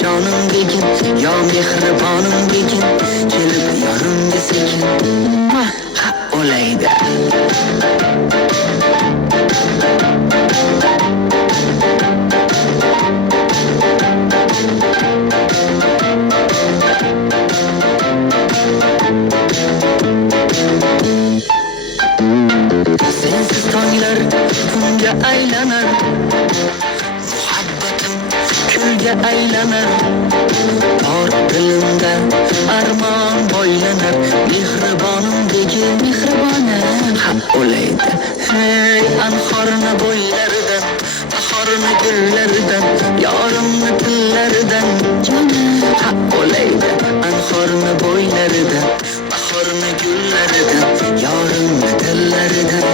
jonim begim, yo mehribonim begim, kelib yorimga sekin ha olaydi. Sensiz tonglar tunga aylanar, muhabbatim kulga aylanar, tor dilimda armon boylanar, mehribonim begim, mehribonim ha olaydi. Hey anhorni bo'ylaridan, bahorni gullaridan, yorimni tillaridan ha olaydi. Anhorni bo'ylaridan, bahorni gullaridan, yorimni tillaridan